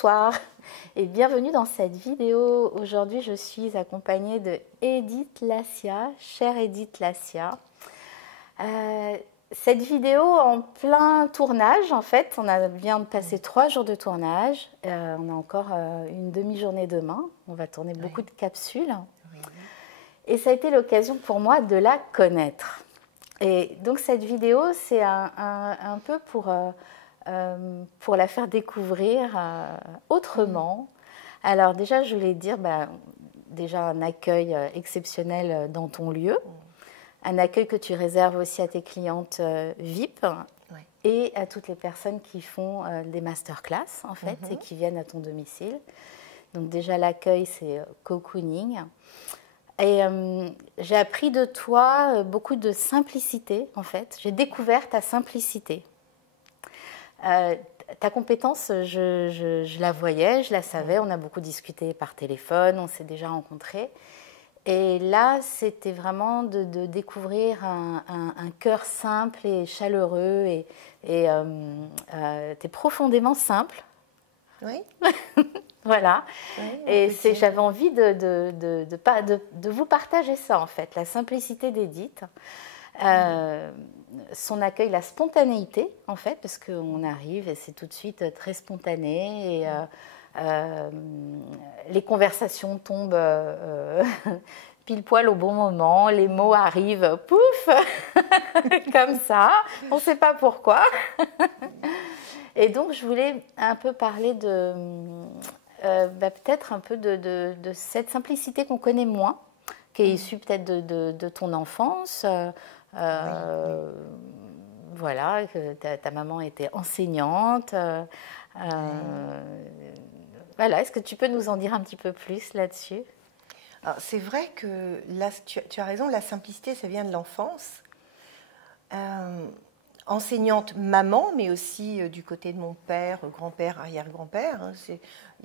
Bonsoir et bienvenue dans cette vidéo. Aujourd'hui, je suis accompagnée de Edith Lassia, chère Edith Lassia. Cette vidéo en plein tournage, en fait, vient de passer 3 jours de tournage. On a encore une demi-journée demain. On va tourner beaucoup de capsules. Oui. Et ça a été l'occasion pour moi de la connaître. Et donc cette vidéo, c'est un peu pour la faire découvrir autrement. Alors déjà, je voulais dire, déjà un accueil exceptionnel dans ton lieu, un accueil que tu réserves aussi à tes clientes VIP et à toutes les personnes qui font des masterclass en fait et qui viennent à ton domicile. Donc déjà l'accueil, c'est cocooning. Et j'ai appris de toi beaucoup de simplicité en fait. J'ai découvert ta simplicité. Ta compétence, je la voyais, je la savais, on a beaucoup discuté par téléphone, on s'est déjà rencontrés. Et là, c'était vraiment de découvrir un cœur simple et chaleureux et t'es profondément simple. Oui. Voilà. Oui, et j'avais envie de vous partager ça en fait, la simplicité d'Edith. Son accueil, la spontanéité en fait, parce qu'on arrive et c'est tout de suite très spontané et les conversations tombent pile poil au bon moment, les mots arrivent pouf comme ça, on ne sait pas pourquoi. Et donc je voulais un peu parler de peut-être un peu de cette simplicité qu'on connaît moins, qui est issue peut-être de ton enfance. Voilà, que ta maman était enseignante. Voilà, est-ce que tu peux nous en dire un petit peu plus là-dessus? Alors, c'est vrai que là, tu as raison, la simplicité, ça vient de l'enfance. Enseignante maman, mais aussi du côté de mon père, grand-père, arrière-grand-père.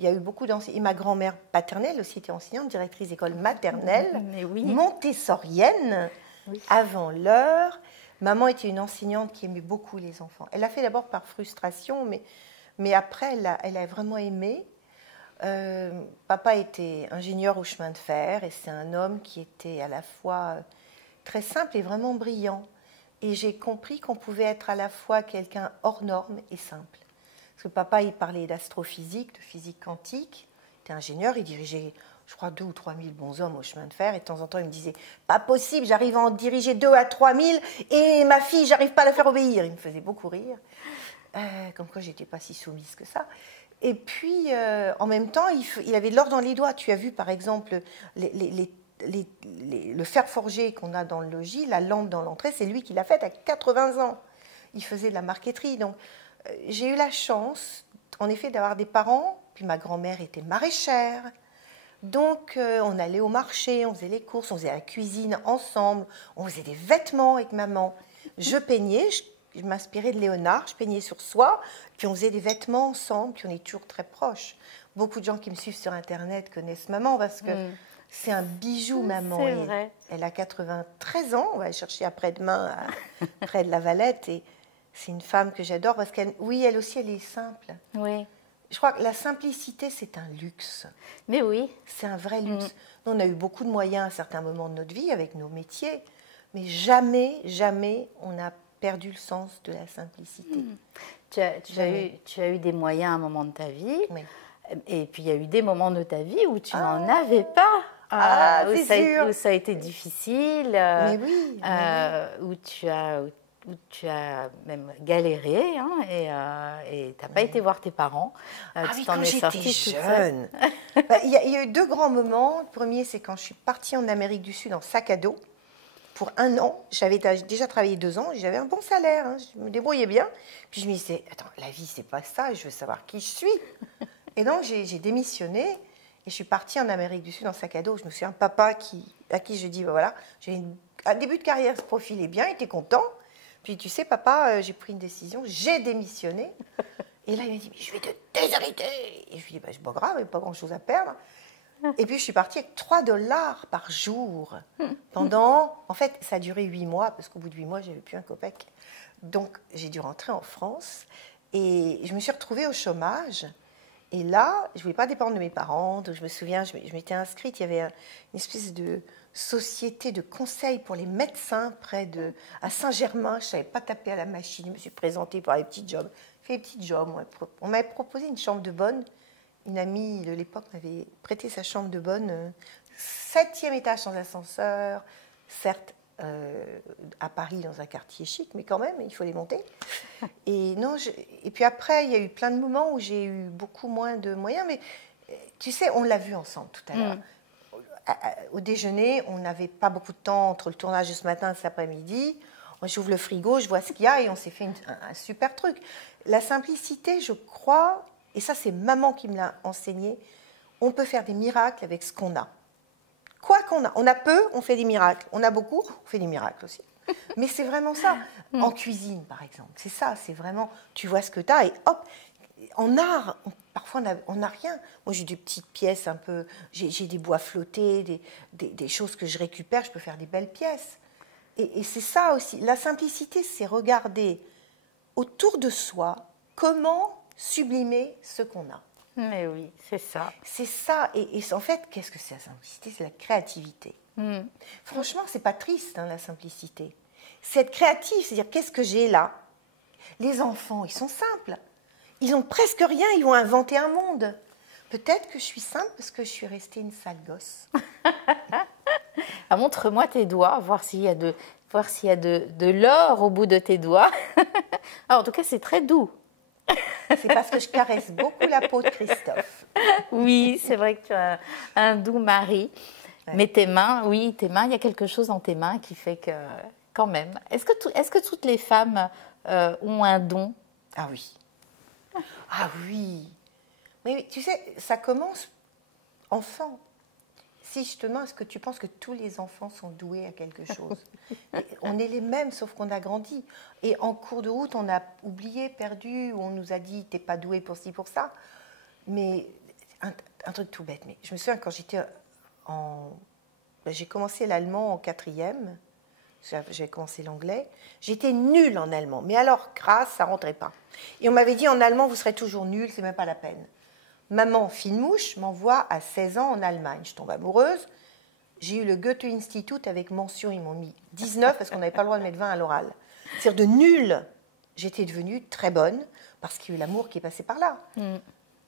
Il y a eu beaucoup d'enseignants. Et ma grand-mère paternelle aussi était enseignante, directrice d'école maternelle, montessorienne, avant l'heure. Maman était une enseignante qui aimait beaucoup les enfants. Elle l'a fait d'abord par frustration, mais après, elle a vraiment aimé. Papa était ingénieur au chemin de fer et c'est un homme qui était à la fois très simple et vraiment brillant. Et j'ai compris qu'on pouvait être à la fois quelqu'un hors norme et simple. Parce que papa, il parlait d'astrophysique, de physique quantique. Il était ingénieur, il dirigeait, je crois, 2 ou 3 000 bonshommes au chemin de fer. Et de temps en temps, il me disait « Pas possible, j'arrive à en diriger 2 à 3 000 et ma fille, j'arrive pas à la faire obéir. » Il me faisait beaucoup rire. Comme quoi, j'étais pas si soumise que ça. Et puis, en même temps, il avait de l'or dans les doigts. Tu as vu, par exemple, le fer forgé qu'on a dans le logis, la lampe dans l'entrée, c'est lui qui l'a faite à 80 ans. Il faisait de la marqueterie. Donc, j'ai eu la chance, en effet, d'avoir des parents. Puis ma grand-mère était maraîchère. Donc, on allait au marché, on faisait les courses, on faisait la cuisine ensemble, on faisait des vêtements avec maman. Je peignais, je m'inspirais de Léonard, je peignais sur soie, puis on faisait des vêtements ensemble, puis on est toujours très proches. Beaucoup de gens qui me suivent sur Internet connaissent maman parce que c'est un bijou, maman. C'est vrai. Elle a 93 ans, on va la chercher après-demain près de la Valette. Et c'est une femme que j'adore parce qu'elle, oui, elle aussi, elle est simple. Oui. Je crois que la simplicité, c'est un luxe. Mais oui. C'est un vrai luxe. Nous, on a eu beaucoup de moyens à certains moments de notre vie avec nos métiers, mais jamais, jamais on a perdu le sens de la simplicité. Tu as eu des moyens à un moment de ta vie. Oui. Et puis, il y a eu des moments de ta vie où tu n'en avais pas. C'est sûr. Où ça a été difficile. Mais oui. Où tu as même galéré. Hein, et tu n'as pas été voir tes parents. Oui, quand j'étais jeune. Il y a eu 2 grands moments. Le premier, c'est quand je suis partie en Amérique du Sud en sac à dos. Pour 1 an, j'avais déjà travaillé 2 ans, j'avais un bon salaire, hein, je me débrouillais bien. Puis je me disais, attends, la vie, c'est pas ça, je veux savoir qui je suis. Et donc, j'ai démissionné et je suis partie en Amérique du Sud en sac à dos. Je me souviens, papa à qui je dis, voilà, j'ai un début de carrière se profilait bien, il était content. Puis tu sais, papa, j'ai pris une décision, j'ai démissionné. Et là, il m'a dit, mais je vais te déshériter. Et je lui ai dit, c'est pas grave, il n'y a pas grand-chose à perdre. Et puis, je suis partie avec $3 par jour. En fait, ça a duré 8 mois, parce qu'au bout de 8 mois, je n'avais plus un copec. Donc, j'ai dû rentrer en France. Et je me suis retrouvée au chômage. Et là, je ne voulais pas dépendre de mes parents. Donc je me souviens, je m'étais inscrite. Il y avait une espèce de société de conseil pour les médecins à Saint-Germain. Je ne savais pas taper à la machine. Je me suis présentée pour les petits jobs. J'ai fait des petits jobs. On m'avait proposé une chambre de bonne. Une amie de l'époque m'avait prêté sa chambre de bonne. 7e étage sans ascenseur. Certes, à Paris, dans un quartier chic, mais quand même, il faut les monter. Et puis après, il y a eu plein de moments où j'ai eu beaucoup moins de moyens, mais tu sais, on l'a vu ensemble tout à l'heure. Au déjeuner, on n'avait pas beaucoup de temps entre le tournage de ce matin et cet après-midi. J'ouvre le frigo, je vois ce qu'il y a et on s'est fait un super truc. La simplicité, je crois, et ça c'est maman qui me l'a enseigné, on peut faire des miracles avec ce qu'on a. Quoi qu'on a. On a peu, on fait des miracles. On a beaucoup, on fait des miracles aussi. Mais c'est vraiment ça. En cuisine, par exemple. C'est ça, c'est vraiment, tu vois ce que tu as et hop, en art, parfois on n'a rien. Moi, j'ai des petites pièces un peu, j'ai des bois flottés, des choses que je récupère, je peux faire des belles pièces. Et c'est ça aussi. La simplicité, c'est regarder autour de soi comment sublimer ce qu'on a. Mais oui, c'est ça. C'est ça. Et en fait, qu'est-ce que c'est la simplicité? C'est la créativité. Franchement, c'est pas triste, la simplicité. C'est être créatif, c'est-à-dire qu'est-ce que j'ai là? Les enfants, ils sont simples. Ils ont presque rien, ils vont inventer un monde. Peut-être que je suis simple parce que je suis restée une sale gosse. Ah, montre-moi tes doigts, voir s'il y a de l'or au bout de tes doigts. Alors, en tout cas, c'est très doux. C'est parce que je caresse beaucoup la peau de Christophe. Oui, c'est vrai que tu as un doux mari. Ouais. Mais tes mains, il y a quelque chose dans tes mains qui fait que, quand même. Est-ce que toutes les femmes ont un don? Ah oui. Ah oui. Mais tu sais, ça commence enfant. Si je te demande, est-ce que tu penses que tous les enfants sont doués à quelque chose? On est les mêmes, sauf qu'on a grandi. Et en cours de route, on a oublié, perdu, on nous a dit, t'es pas doué pour ci, pour ça. Mais un truc tout bête. Mais je me souviens quand j'étais j'ai commencé l'allemand en 4e. J'ai commencé l'anglais. J'étais nulle en allemand. Mais alors, grâce, ça rentrait pas. Et on m'avait dit, en allemand, vous serez toujours nul, c'est même pas la peine. Maman, fine mouche, m'envoie à 16 ans en Allemagne. Je tombe amoureuse. J'ai eu le Goethe-Institut avec mention. Ils m'ont mis 19 parce qu'on n'avait pas le droit de mettre 20 à l'oral. C'est-à-dire de nulle, j'étais devenue très bonne parce qu'il y a eu l'amour qui est passé par là.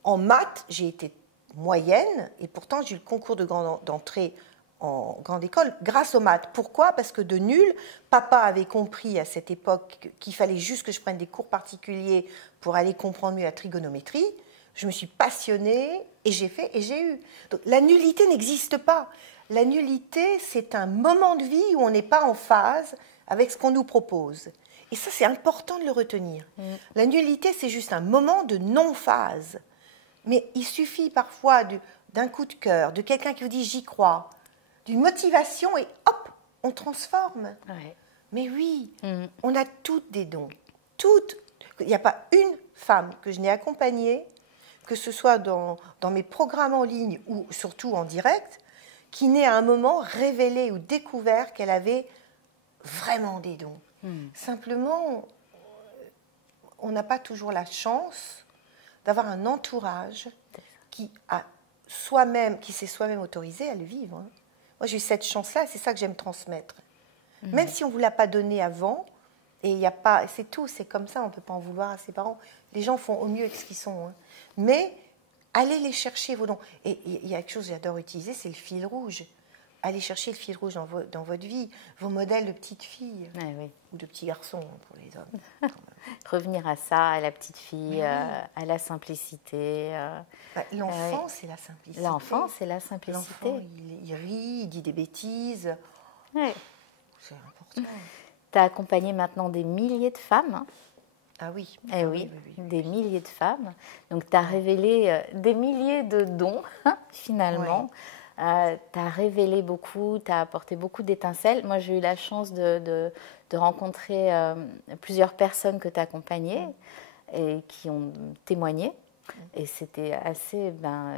En maths, j'ai été moyenne et pourtant j'ai eu le concours d'entrée en grande école grâce aux maths. Pourquoi? Parce que de nul, papa avait compris à cette époque qu'il fallait juste que je prenne des cours particuliers pour aller comprendre mieux la trigonométrie. Je me suis passionnée et j'ai fait et j'ai eu. Donc, la nullité n'existe pas. La nullité, c'est un moment de vie où on n'est pas en phase avec ce qu'on nous propose. Et ça, c'est important de le retenir. La nullité, c'est juste un moment de non-phase. Mais il suffit parfois d'un coup de cœur, de quelqu'un qui vous dit « j'y crois », d'une motivation et hop, on transforme. Ouais. Mais oui, on a toutes des dons. Toutes. Il n'y a pas une femme que je n'ai accompagnée, que ce soit dans mes programmes en ligne ou surtout en direct, qui n'ait à un moment révélé ou découvert qu'elle avait vraiment des dons. Simplement, on n'a pas toujours la chance d'avoir un entourage qui s'est soi-même autorisé à le vivre. Moi, j'ai eu cette chance-là, c'est ça que j'aime transmettre. Même si on ne vous l'a pas donné avant, et il y a pas, c'est tout, c'est comme ça, on ne peut pas en vouloir à ses parents. Les gens font au mieux avec ce qu'ils sont. Mais allez les chercher, vos dons. Et il y a quelque chose que j'adore utiliser, c'est le fil rouge. Allez chercher le fil rouge dans votre vie, vos modèles de petites filles, ou de petits garçons pour les hommes. Revenir à ça, à la petite fille, à la simplicité. L'enfant, c'est la simplicité. L'enfant, c'est la simplicité. L'enfant, il rit, il dit des bêtises. Ouais. C'est important. Tu as accompagné maintenant des milliers de femmes. Ah oui. Oui, des milliers de femmes. Donc, tu as révélé des milliers de dons, finalement. Ouais. Tu as révélé beaucoup, tu as apporté beaucoup d'étincelles. Moi, j'ai eu la chance de rencontrer plusieurs personnes que tu as accompagnées et qui ont témoigné. Et c'était assez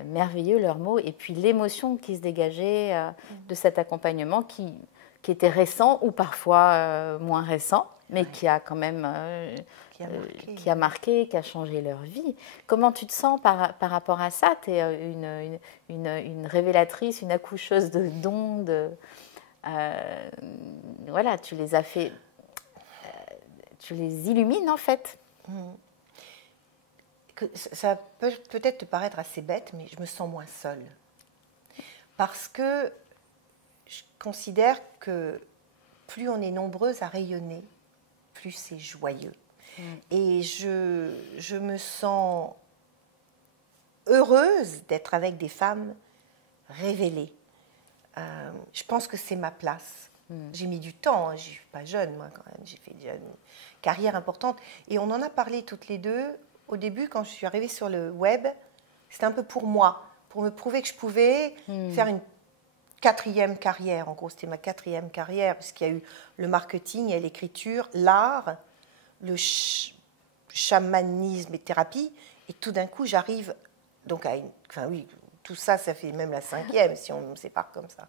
merveilleux, leurs mots. Et puis, l'émotion qui se dégageait de cet accompagnement qui était récent ou parfois moins récent, mais qui a quand même qui a marqué, qui a changé leur vie. Comment tu te sens par rapport à ça? Tu es une révélatrice, une accoucheuse de dons, voilà, tu les as fait, tu les illumines en fait. Ça peut peut-être te paraître assez bête, mais je me sens moins seule. Parce que je considère que plus on est nombreuses à rayonner, plus c'est joyeux. Et je me sens heureuse d'être avec des femmes révélées. Je pense que c'est ma place. J'ai mis du temps, hein, je ne suis pas jeune moi quand même, j'ai fait déjà une carrière importante. Et on en a parlé toutes les deux. Au début, quand je suis arrivée sur le web, c'était un peu pour moi, pour me prouver que je pouvais faire une 4e carrière. En gros, c'était ma 4e carrière, parce qu'il y a eu le marketing, et l'écriture, l'art, le chamanisme et thérapie. Et tout d'un coup, j'arrive donc à une... Enfin oui, tout ça, ça fait même la 5e, si on me sépare comme ça.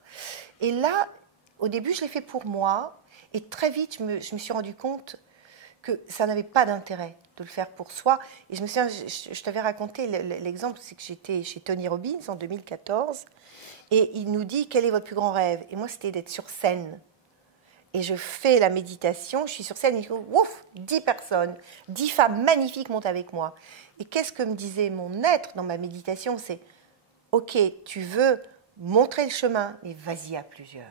Et là, au début, je l'ai fait pour moi. Et très vite, je me suis rendu compte que ça n'avait pas d'intérêt de le faire pour soi. Et je t'avais raconté l'exemple, c'est que j'étais chez Tony Robbins en 2014, et il nous dit, quel est votre plus grand rêve? Et moi, c'était d'être sur scène. Et je fais la méditation, je suis sur scène, et ouf, 10 personnes, 10 femmes magnifiques montent avec moi. Et qu'est-ce que me disait mon être dans ma méditation? C'est, ok, tu veux montrer le chemin, mais vas-y à plusieurs.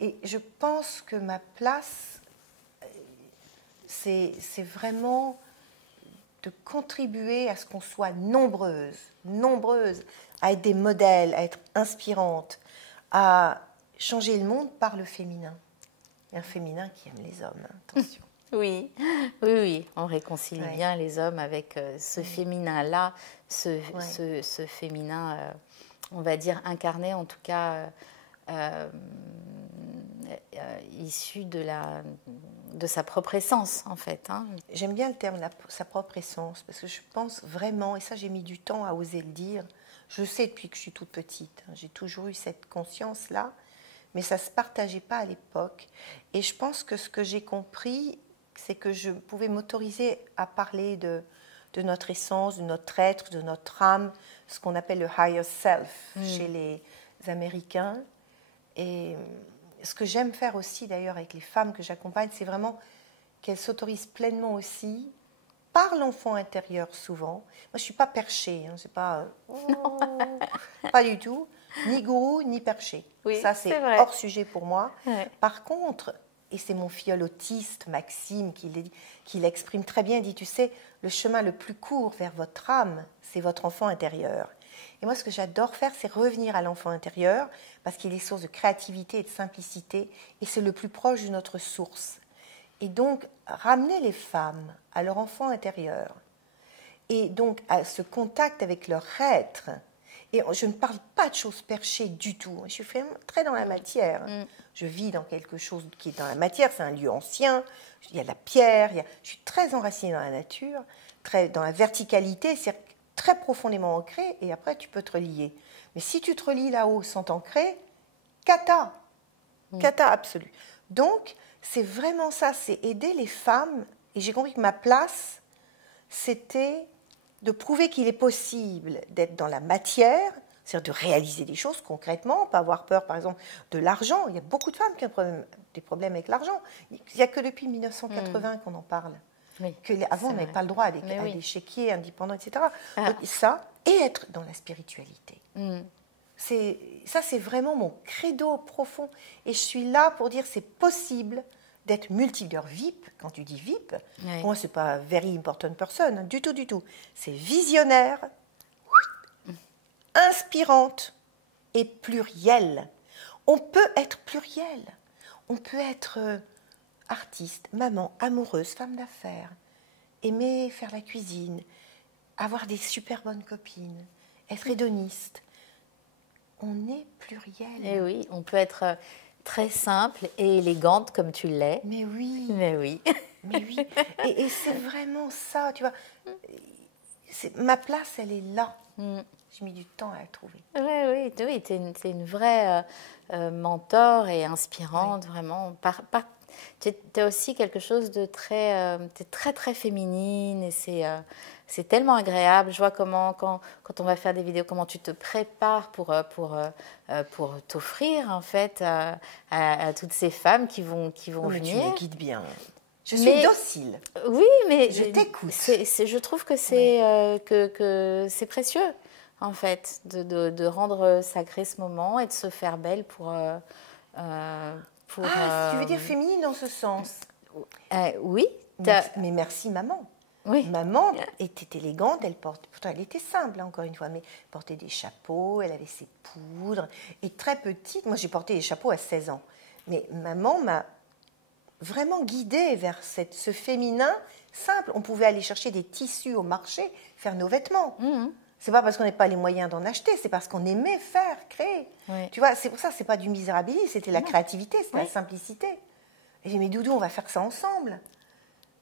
Et je pense que ma place, c'est vraiment de contribuer à ce qu'on soit nombreuses, à être des modèles, à être inspirantes, à changer le monde par le féminin. Et un féminin qui aime les hommes, attention. Oui, on réconcilie bien les hommes avec ce féminin-là, ce féminin, on va dire incarné, en tout cas issu de sa propre essence, en fait. Hein. J'aime bien le terme sa propre essence, parce que je pense vraiment, et ça j'ai mis du temps à oser le dire, je sais depuis que je suis toute petite, hein, j'ai toujours eu cette conscience-là, mais ça ne se partageait pas à l'époque. Et je pense que ce que j'ai compris, c'est que je pouvais m'autoriser à parler de notre essence, de notre être, de notre âme, ce qu'on appelle le higher self chez les Américains. Et ce que j'aime faire aussi d'ailleurs avec les femmes que j'accompagne, c'est vraiment qu'elles s'autorisent pleinement aussi, par l'enfant intérieur souvent. Moi je ne suis pas perchée, hein, c'est pas, pas du tout, ni gourou ni perché. Oui, ça c'est hors sujet pour moi. Ouais. Par contre, et c'est mon filleul autiste Maxime qui l'exprime très bien, il dit, tu sais, le chemin le plus court vers votre âme, c'est votre enfant intérieur. Et moi, ce que j'adore faire, c'est revenir à l'enfant intérieur, parce qu'il est source de créativité et de simplicité, et c'est le plus proche de notre source. Et donc, ramener les femmes à leur enfant intérieur, et donc à ce contact avec leur être. Et je ne parle pas de choses perchées du tout. Je suis très dans la matière. Je vis dans quelque chose qui est dans la matière. C'est un lieu ancien. Il y a de la pierre. Je suis très enracinée dans la nature, très dans la verticalité. C'est très profondément ancré. Et après, tu peux te relier. Mais si tu te relis là-haut sans t'ancrer, cata. Cata absolue. Donc, c'est vraiment ça. C'est aider les femmes. Et j'ai compris que ma place, c'était de prouver qu'il est possible d'être dans la matière, c'est-à-dire de réaliser des choses concrètement, pas avoir peur, par exemple, de l'argent. Il y a beaucoup de femmes qui ont des problèmes avec l'argent. Il n'y a que depuis 1980 qu'on en parle. Oui, avant, on n'avait pas le droit à des chéquiers indépendants, etc. Donc, ça, et être dans la spiritualité. Ça, c'est vraiment mon credo profond. Et je suis là pour dire c'est possible d'être multi-leader VIP. Quand tu dis VIP, pour moi, ce n'est pas very important person, hein, du tout, du tout. C'est visionnaire, inspirante et plurielle. On peut être pluriel. On peut être artiste, maman, amoureuse, femme d'affaires, aimer faire la cuisine, avoir des super bonnes copines, être hédoniste. On est pluriel. Et oui, on peut être très simple et élégante comme tu l'es. Mais oui. Mais oui. Mais oui. Et c'est vraiment ça, tu vois. Ma place, elle est là. J'ai mis du temps à la trouver. Oui, tu es une vraie mentor et inspirante, vraiment. Tu as aussi quelque chose de très, t'es très, très féminine et c'est tellement agréable. Je vois comment, quand on va faire des vidéos, comment tu te prépares pour t'offrir, en fait, à toutes ces femmes qui vont mais venir. tu me guides bien. Je suis docile. Oui, mais je t'écoute. Je trouve que c'est précieux, en fait, de rendre sacré ce moment et de se faire belle pour tu veux dire féminine dans ce sens? Oui. Mais merci maman. Oui. Maman était élégante, pourtant elle était simple, encore une fois, mais elle portait des chapeaux, elle avait ses poudres. Et très petite, moi j'ai porté des chapeaux à 16 ans, mais maman m'a vraiment guidée vers ce féminin simple. On pouvait aller chercher des tissus au marché, faire nos vêtements. C'est pas parce qu'on n'a pas les moyens d'en acheter, c'est parce qu'on aimait faire, créer. Oui. Tu vois, c'est pour ça, c'est pas du misérabilisme, c'était la créativité, c'était la simplicité. Et j'ai dit, mais Doudou, on va faire ça ensemble.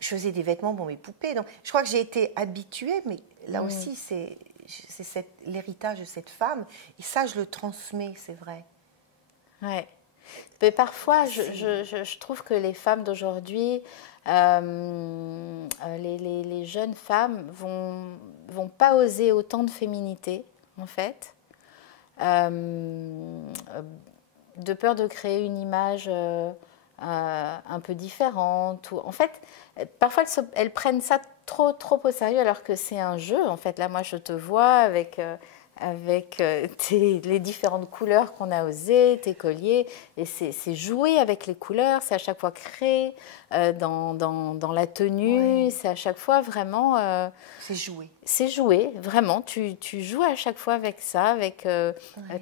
Je faisais des vêtements pour mes poupées. Donc, je crois que j'ai été habituée, mais là aussi, c'est l'héritage de cette femme. Et ça, je le transmets, c'est vrai. Ouais. Mais parfois, je trouve que les femmes d'aujourd'hui, les jeunes femmes vont pas oser autant de féminité, en fait, de peur de créer une image un peu différente. En fait, parfois, elles prennent ça trop au sérieux, alors que c'est un jeu. En fait, là, moi, je te vois avec les différentes couleurs qu'on a osées, tes colliers, et c'est jouer avec les couleurs, c'est à chaque fois créer dans la tenue, c'est à chaque fois vraiment... c'est jouer. C'est jouer, vraiment, tu joues à chaque fois avec ça, avec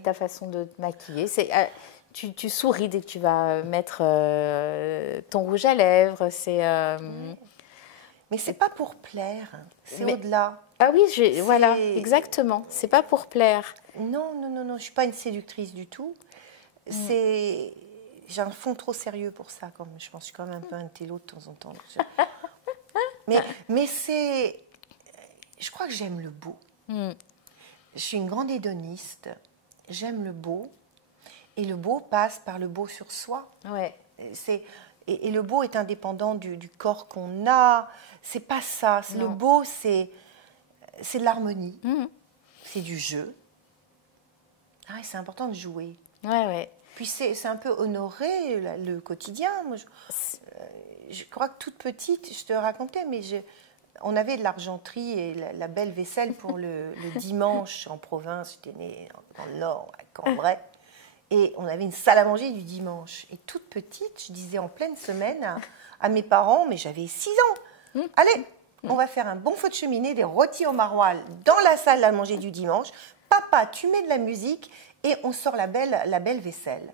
ta façon de te maquiller. Tu souris dès que tu vas mettre ton rouge à lèvres, Mais c'est pas pour plaire, c'est au-delà. Ah oui, voilà, exactement. C'est pas pour plaire. Non, je suis pas une séductrice du tout. J'ai un fond trop sérieux pour ça. Je pense que je suis quand même un peu un télo de temps en temps. mais je crois que j'aime le beau. Je suis une grande hédoniste. J'aime le beau. Et le beau passe par le beau sur soi. Ouais. Et le beau est indépendant du corps qu'on a. C'est pas ça. Le beau, c'est de l'harmonie. C'est du jeu. C'est important de jouer. Ouais. Puis c'est un peu honorer le quotidien. Moi, je crois que toute petite, je te racontais, mais on avait de l'argenterie et la belle vaisselle pour le dimanche en province. J'étais née dans le Nord, à Cambrai. Et on avait une salle à manger du dimanche. Et toute petite, je disais en pleine semaine à mes parents, mais j'avais 6 ans, allez, on va faire un bon feu de cheminée, des rôtis au maroilles dans la salle à manger du dimanche. Papa, tu mets de la musique et on sort la belle vaisselle.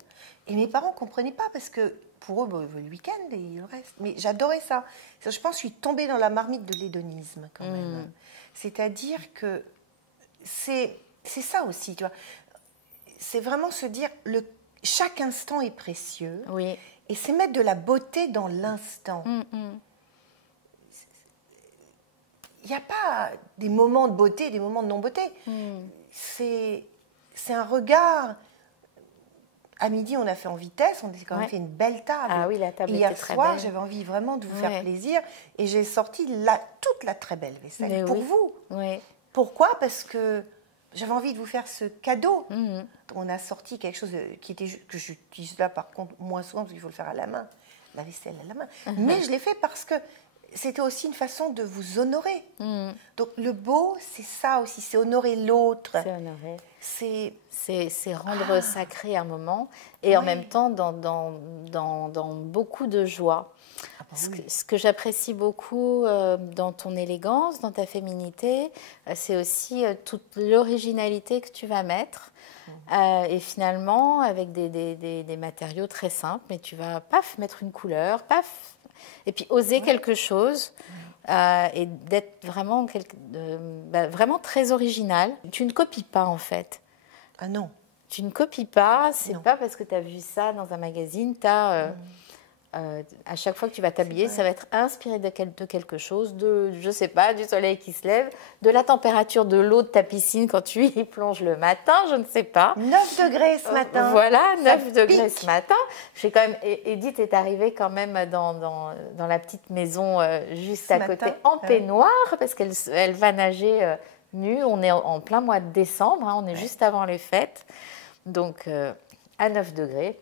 Et mes parents ne comprenaient pas parce que pour eux, le week-end et le reste. Mais j'adorais ça. Je pense que je suis tombée dans la marmite de l'hédonisme quand même. C'est-à-dire que c'est ça aussi, tu vois. C'est vraiment se dire chaque instant est précieux. Oui. Et c'est mettre de la beauté dans l'instant. Il n'y a pas des moments de beauté et des moments de non-beauté. C'est un regard. À midi, on a fait en vitesse, on a quand même fait une belle table. Ah oui, la table et était très hier soir, belle. j'avais envie vraiment de vous faire plaisir. Et j'ai sorti toute la très belle vaisselle pour vous. Oui. Pourquoi? Parce que j'avais envie de vous faire ce cadeau. On a sorti quelque chose que j'utilise là, par contre, moins souvent, parce qu'il faut le faire à la main. La vaisselle à la main. Mais je l'ai fait parce que c'était aussi une façon de vous honorer. Donc le beau, c'est ça aussi, c'est honorer l'autre. C'est honorer. C'est rendre sacré un moment et en même temps dans beaucoup de joie. Ce que j'apprécie beaucoup dans ton élégance, dans ta féminité, c'est aussi toute l'originalité que tu vas mettre. Et finalement, avec des matériaux très simples, mais tu vas, mettre une couleur, et puis oser quelque chose et d'être vraiment, vraiment très original. Tu ne copies pas, en fait. Ah non. Tu ne copies pas, c'est pas parce que tu as vu ça dans un magazine, tu as À chaque fois que tu vas t'habiller, ça va être inspiré de quelque chose, je ne sais pas, du soleil qui se lève, de la température de l'eau de ta piscine quand tu y plonges le matin, je ne sais pas. 9 degrés ce matin. Voilà, 9 degrés ce matin. J'ai quand même, Edith est arrivée quand même dans la petite maison juste à côté en peignoir, parce qu'elle va nager nue. On est en plein mois de décembre, on est juste avant les fêtes, donc à 9 degrés.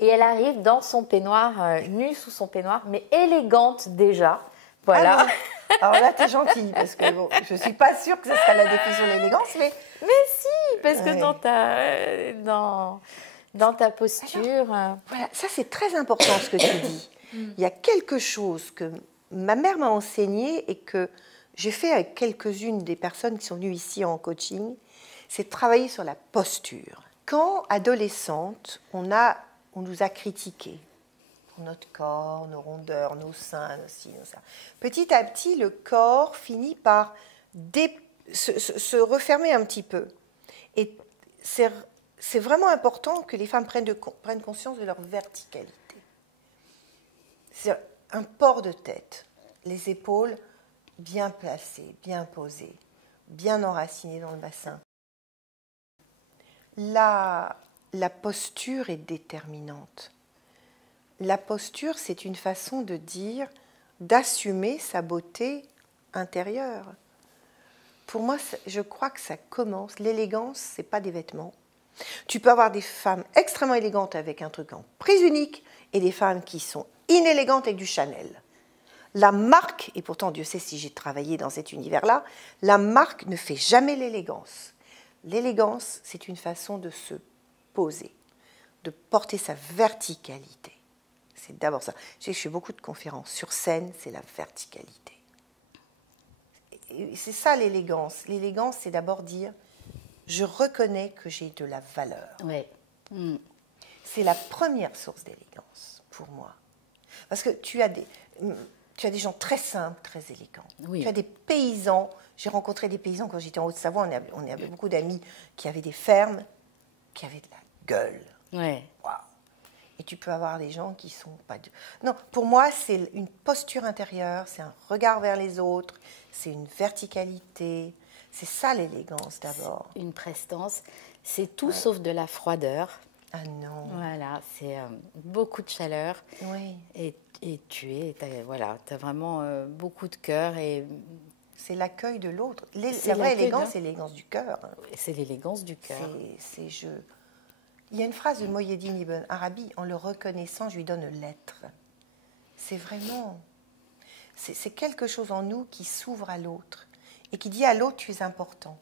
Et elle arrive dans son peignoir, nue sous son peignoir, mais élégante déjà. Voilà. Alors là, t'es gentille, parce que bon, je ne suis pas sûre que ce sera la définition de l'élégance, mais... Mais si, parce que dans ta posture... Voilà, ça c'est très important ce que tu dis. Il y a quelque chose que ma mère m'a enseigné et que j'ai fait avec quelques-unes des personnes qui sont venues ici en coaching, c'est de travailler sur la posture. Quand, adolescente, on nous a critiqués pour notre corps, nos rondeurs, nos seins, nos ci, nos ça. Petit à petit, le corps finit par se refermer un petit peu. Et c'est vraiment important que les femmes prennent conscience de leur verticalité. C'est un port de tête, les épaules bien placées, bien posées, bien enracinées dans le bassin. La posture est déterminante. La posture, c'est une façon de dire, d'assumer sa beauté intérieure. Pour moi, je crois que ça commence. L'élégance, ce n'est pas des vêtements. Tu peux avoir des femmes extrêmement élégantes avec un truc en prise unique et des femmes qui sont inélégantes avec du Chanel. La marque, et pourtant Dieu sait si j'ai travaillé dans cet univers-là, la marque ne fait jamais l'élégance. L'élégance, c'est une façon de se poser, de porter sa verticalité. C'est d'abord ça. Je fais beaucoup de conférences. Sur scène, c'est la verticalité. Et c'est ça l'élégance. L'élégance, c'est d'abord dire « je reconnais que j'ai de la valeur ». C'est la première source d'élégance pour moi. Parce que tu as des gens très simples, très élégants. Oui. Tu as des paysans. J'ai rencontré des paysans quand j'étais en Haute-Savoie. On avait beaucoup d'amis qui avaient des fermes, qui avaient de la gueule. Ouais. Waouh. Et tu peux avoir des gens qui sont pas... Non, pour moi, c'est une posture intérieure, c'est un regard vers les autres, c'est une verticalité. C'est ça l'élégance d'abord. Une prestance. C'est tout sauf de la froideur. Ah non. Voilà, c'est beaucoup de chaleur. Oui. Et t'as vraiment beaucoup de cœur et... C'est l'accueil de l'autre. La vraie élégance, c'est l'élégance du cœur. C'est l'élégance du cœur. Il y a une phrase de Mohyedin Ibn Arabi, en le reconnaissant, je lui donne l'être. C'est vraiment... C'est quelque chose en nous qui s'ouvre à l'autre et qui dit à l'autre, tu es important.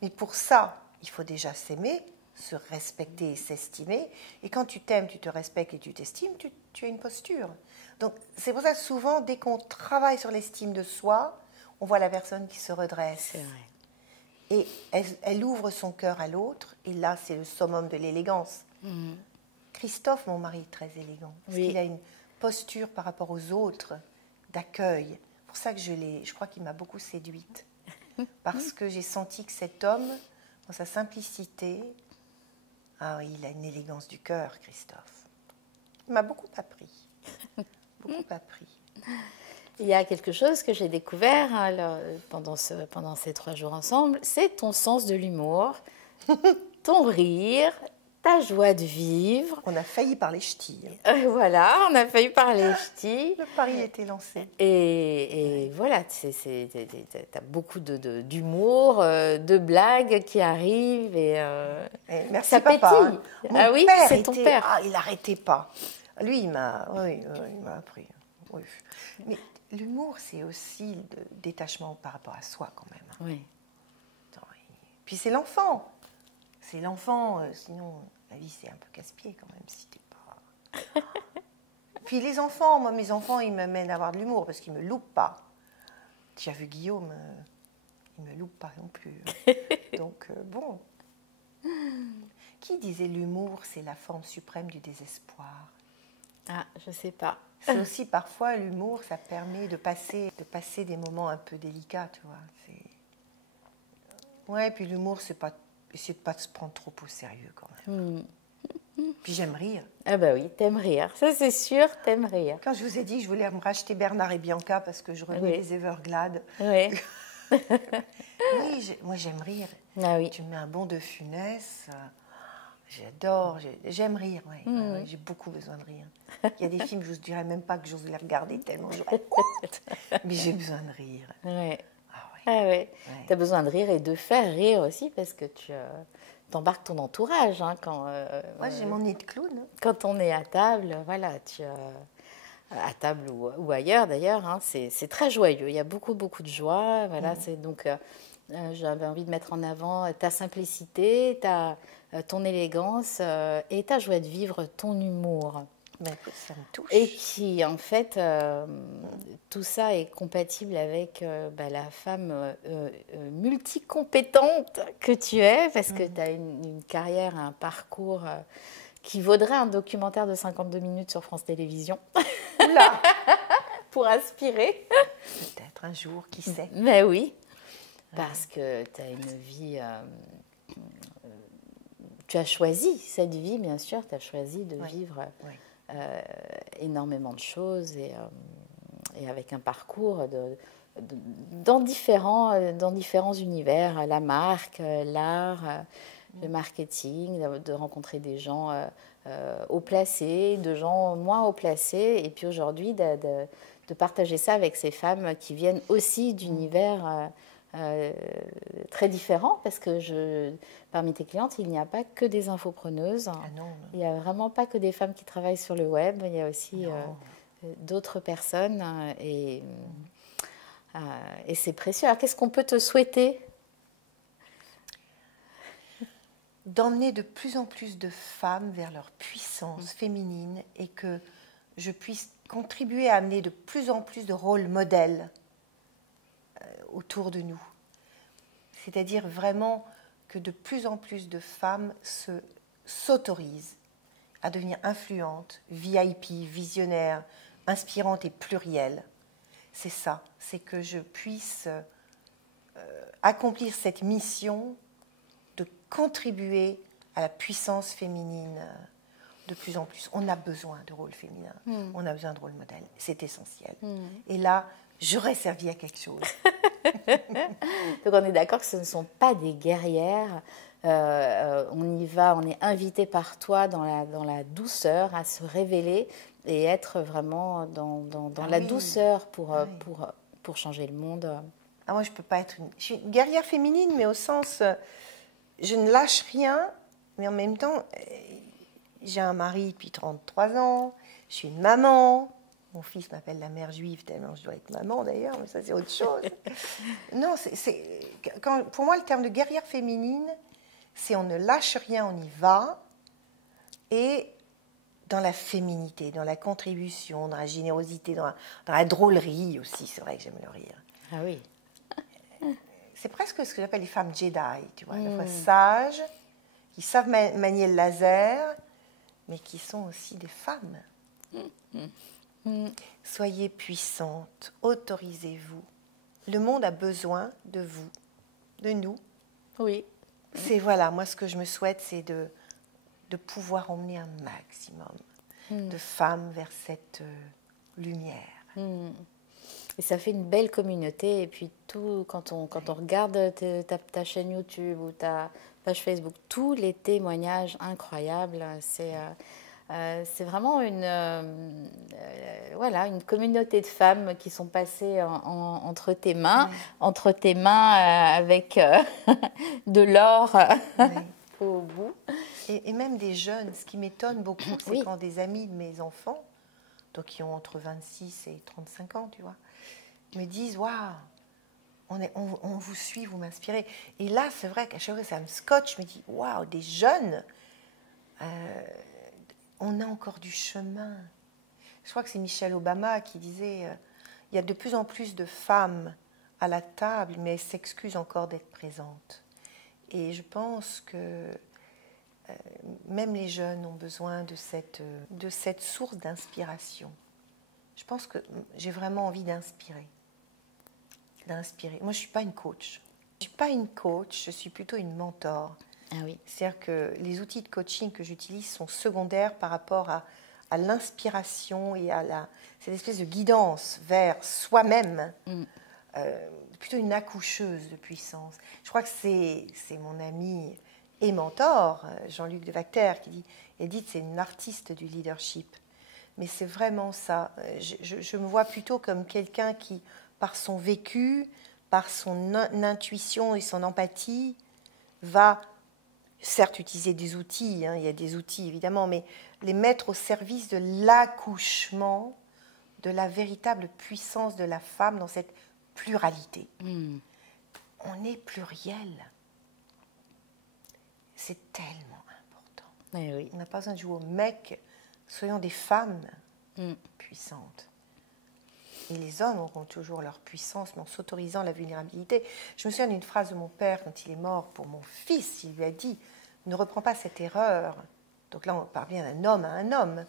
Mais pour ça, il faut déjà s'aimer, se respecter et s'estimer. Et quand tu t'aimes, tu te respectes et tu t'estimes, tu as une posture. Donc c'est pour ça que souvent, dès qu'on travaille sur l'estime de soi, on voit la personne qui se redresse. C'est vrai. Et elle ouvre son cœur à l'autre, et là, c'est le summum de l'élégance. Christophe, mon mari, est très élégant, parce qu'il a une posture par rapport aux autres, d'accueil. C'est pour ça que je crois qu'il m'a beaucoup séduite, parce que j'ai senti que cet homme, dans sa simplicité, ah oui, il a une élégance du cœur, Christophe. Il m'a beaucoup appris, beaucoup appris. Il y a quelque chose que j'ai découvert pendant ces 3 jours ensemble, c'est ton sens de l'humour, ton rire, ta joie de vivre. On a failli parler ch'ti. Voilà, on a failli parler ch'ti. Le pari était lancé. Et voilà, tu as beaucoup d'humour, de blagues qui arrivent. Et merci ça papa. Pétille. Ah oui, c'est ton père. Ah, il n'arrêtait pas. Lui, il m'a appris. Oui. Mais l'humour, c'est aussi le détachement par rapport à soi, quand même. Oui. Puis c'est l'enfant. C'est l'enfant, sinon la vie, c'est un peu casse-pied, quand même, si t'es pas... Puis les enfants, moi, mes enfants, ils me mènent à avoir de l'humour, parce qu'ils ne me loupent pas. Tu as vu Guillaume, il ne me loupe pas non plus. Donc, bon. Qui disait l'humour, c'est la forme suprême du désespoir? Ah, je ne sais pas. C'est aussi parfois l'humour, ça permet de passer des moments un peu délicats, tu vois. Ouais, puis l'humour, c'est pas essayer de pas se prendre trop au sérieux quand même. Puis j'aime rire. Ah bah oui, t'aimes rire, ça c'est sûr, t'aimes rire. Quand je vous ai dit que je voulais me racheter Bernard et Bianca parce que je revenais des Everglades. Oui. Oui, moi j'aime rire. Ah oui. Tu me mets un bon de Funès, j'adore, j'aime rire. Ouais, j'ai beaucoup besoin de rire. Il y a des films, je ne vous dirais même pas que j'ose les regarder tellement j'aurais honte. Mais j'ai besoin de rire. Ouais. Ah ouais. Ouais. Tu as besoin de rire et de faire rire aussi parce que tu t'embarques ton entourage. Hein, moi, j'ai mon nez de clown. Quand on est à table, voilà, à table ou ailleurs d'ailleurs, hein, c'est très joyeux. Il y a beaucoup de joie. Voilà, donc j'avais envie de mettre en avant ta simplicité, ton élégance et ta joie de vivre, ton humour. Ben, écoute, ça me touche. Et qui, en fait, tout ça est compatible avec la femme multicompétente que tu es, parce que tu as une carrière, un parcours qui vaudrait un documentaire de 52 minutes sur France Télévisions. Oula. Pour aspirer. Peut-être un jour, qui sait. Mais oui, parce que tu as une vie... tu as choisi cette vie, bien sûr, tu as choisi de vivre... énormément de choses et avec un parcours dans différents univers, la marque, l'art, le marketing, de rencontrer des gens haut placés, de gens moins haut placés, et puis aujourd'hui de partager ça avec ces femmes qui viennent aussi d'univers très différents, parce que parmi tes clientes, il n'y a pas que des infopreneuses. Ah non. Il n'y a vraiment pas que des femmes qui travaillent sur le web. Il y a aussi d'autres personnes et c'est précieux. Alors, qu'est-ce qu'on peut te souhaiter? D'emmener de plus en plus de femmes vers leur puissance féminine et que je puisse contribuer à amener de plus en plus de rôles modèles autour de nous. C'est-à-dire vraiment que de plus en plus de femmes s'autorisent à devenir influentes, VIP, visionnaires, inspirantes et plurielles. C'est ça, c'est que je puisse accomplir cette mission de contribuer à la puissance féminine de plus en plus. On a besoin de rôles féminins, on a besoin de rôles modèles, c'est essentiel. Et là, j'aurais servi à quelque chose. Donc on est d'accord que ce ne sont pas des guerrières. On y va, on est invité par toi dans la douceur à se révéler et être vraiment dans la douceur pour changer le monde. Ah, moi, je peux pas être je suis une guerrière féminine, mais au sens, je ne lâche rien, mais en même temps, j'ai un mari depuis 33 ans, je suis une maman. Mon fils m'appelle la mère juive, tellement je dois être maman d'ailleurs, mais ça c'est autre chose. Non, pour moi, le terme de guerrière féminine, c'est on ne lâche rien, on y va, et dans la féminité, dans la contribution, dans la générosité, dans la drôlerie aussi, c'est vrai que j'aime le rire. Ah oui. C'est presque ce que j'appelle les femmes Jedi, tu vois, à la fois sages, qui savent manier le laser, mais qui sont aussi des femmes. Soyez puissantes, autorisez-vous. Le monde a besoin de vous, de nous. Oui. C'est voilà, moi ce que je me souhaite, c'est de pouvoir emmener un maximum de femmes vers cette lumière. Et ça fait une belle communauté. Et puis quand on regarde ta chaîne YouTube ou ta page Facebook, tous les témoignages incroyables, c'est vraiment une communauté de femmes qui sont passées entre tes mains, avec de l'or au bout. Et même des jeunes, ce qui m'étonne beaucoup, c'est quand des amis de mes enfants, donc qui ont entre 26 et 35 ans, tu vois, me disent « Waouh, on vous suit, vous m'inspirez ». Et là, c'est vrai qu'à chaque fois, ça me scotche, je me dis « Waouh, des jeunes on a encore du chemin ». Je crois que c'est Michelle Obama qui disait il y a de plus en plus de femmes à la table, mais elles s'excusent encore d'être présentes. Et je pense que même les jeunes ont besoin de cette source d'inspiration. Je pense que j'ai vraiment envie d'inspirer. Moi, je ne suis pas une coach. Je ne suis pas une coach, je suis plutôt une mentor. Ah oui. C'est-à-dire que les outils de coaching que j'utilise sont secondaires par rapport à l'inspiration et à cette espèce de guidance vers soi-même, plutôt une accoucheuse de puissance. Je crois que c'est mon ami et mentor, Jean-Luc de Vacter, qui dit, Edith, c'est une artiste du leadership. Mais c'est vraiment ça. Je me vois plutôt comme quelqu'un qui, par son vécu, par son intuition et son empathie, va certes utiliser des outils, hein, il y a des outils évidemment, mais les mettre au service de l'accouchement, de la véritable puissance de la femme dans cette pluralité. On est pluriel. C'est tellement important. Eh oui. On n'a pas besoin de jouer au mec, soyons des femmes puissantes. Et les hommes auront toujours leur puissance, mais en s'autorisant la vulnérabilité. Je me souviens d'une phrase de mon père quand il est mort pour mon fils. Il lui a dit, ne reprends pas cette erreur. Donc là, on parle bien d'un homme à un homme.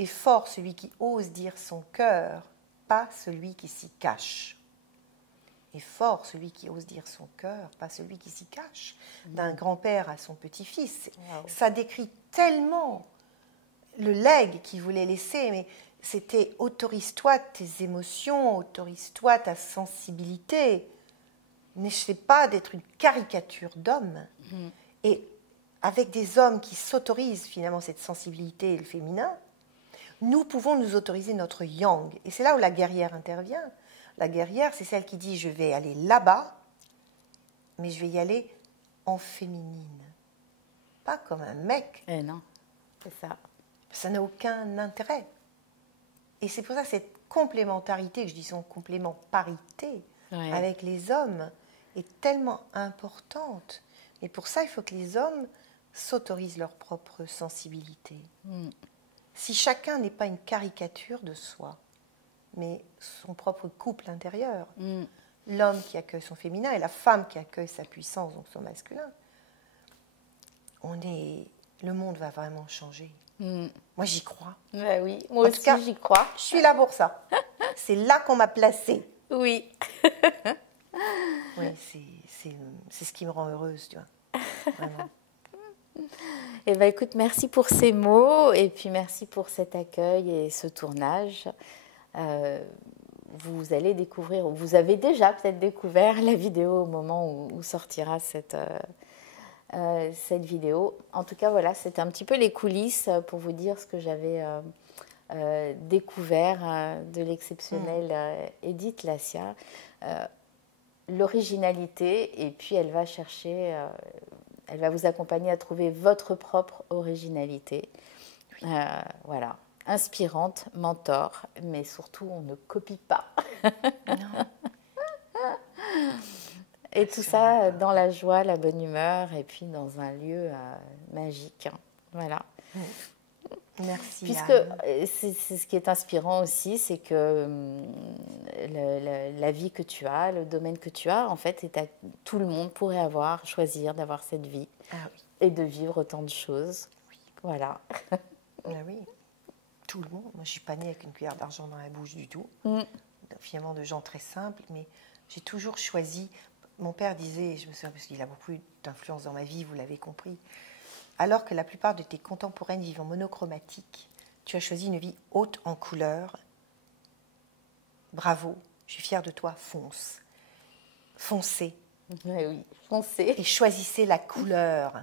Et fort celui qui ose dire son cœur, pas celui qui s'y cache. Et fort celui qui ose dire son cœur, pas celui qui s'y cache. D'un grand-père à son petit-fils. Wow. Ça décrit tellement le legs qu'il voulait laisser, mais c'était autorise-toi tes émotions, autorise-toi ta sensibilité. N'essaie pas d'être une caricature d'homme. Et avec des hommes qui s'autorisent finalement cette sensibilité et le féminin, nous pouvons nous autoriser notre yang. Et c'est là où la guerrière intervient. La guerrière, c'est celle qui dit, je vais aller là-bas, mais je vais y aller en féminine. Pas comme un mec. Eh non, c'est ça. Ça n'a aucun intérêt. Et c'est pour ça que cette complémentarité, que je dis son complémentarité avec les hommes, est tellement importante. Et pour ça, il faut que les hommes s'autorisent leur propre sensibilité. Si chacun n'est pas une caricature de soi, mais son propre couple intérieur, l'homme qui accueille son féminin et la femme qui accueille sa puissance, donc son masculin, le monde va vraiment changer. Moi, j'y crois. Ben oui, moi aussi, j'y crois. Je suis là pour ça. C'est là qu'on m'a placée. Oui. Oui, c'est ce qui me rend heureuse, tu vois. Vraiment. Eh bien, écoute, merci pour ces mots et puis merci pour cet accueil et ce tournage. Vous allez découvrir, vous avez déjà peut-être découvert la vidéo au moment où sortira cette vidéo. En tout cas, voilà, c'était un petit peu les coulisses pour vous dire ce que j'avais découvert de l'exceptionnelle Edith Lassia. L'originalité, et puis elle va chercher, elle va vous accompagner à trouver votre propre originalité. Voilà, inspirante, mentor, mais surtout on ne copie pas. Non. Et tout ça dans la joie, la bonne humeur, et puis dans un lieu magique. Voilà. Merci. Puisque c'est ce qui est inspirant aussi, c'est que la vie que tu as, le domaine que tu as, en fait, tout le monde pourrait choisir d'avoir cette vie et de vivre autant de choses. Oui. Voilà. Oui, tout le monde. Moi, je ne suis pas née avec une cuillère d'argent dans la bouche du tout. Finalement, de gens très simples, mais j'ai toujours choisi. Mon père disait, je me souviens parce qu'il a beaucoup d'influence dans ma vie, vous l'avez compris, alors que la plupart de tes contemporaines vivent en monochromatique, tu as choisi une vie haute en couleurs. Bravo, je suis fière de toi, fonce. Foncez. Oui, foncez. Et choisissez la couleur.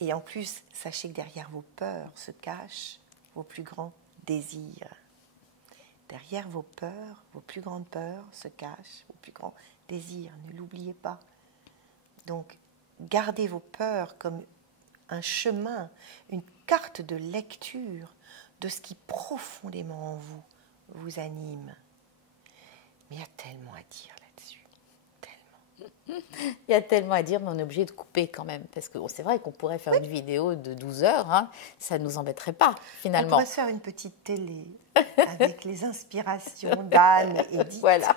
Et en plus, sachez que derrière vos peurs se cachent vos plus grands désirs. Derrière vos peurs, vos plus grandes peurs se cachent vos plus grands désirs. Ne l'oubliez pas. Donc, gardez vos peurs comme un chemin, une carte de lecture de ce qui profondément en vous anime. Mais il y a tellement à dire là-dessus. Tellement. Il y a tellement à dire, mais on est obligé de couper quand même. Parce que c'est vrai qu'on pourrait faire une vidéo de 12 heures, hein, ça ne nous embêterait pas, finalement. On pourrait se faire une petite télé avec les inspirations d'Anne et Edith. Voilà.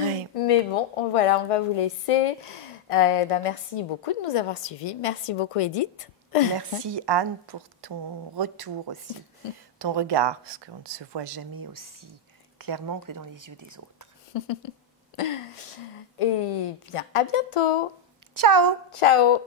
Oui. Mais bon, on va vous laisser. Merci beaucoup de nous avoir suivis. Merci beaucoup, Edith. Merci, Anne, pour ton retour aussi, ton regard, parce qu'on ne se voit jamais aussi clairement que dans les yeux des autres. Et bien, à bientôt. Ciao. Ciao.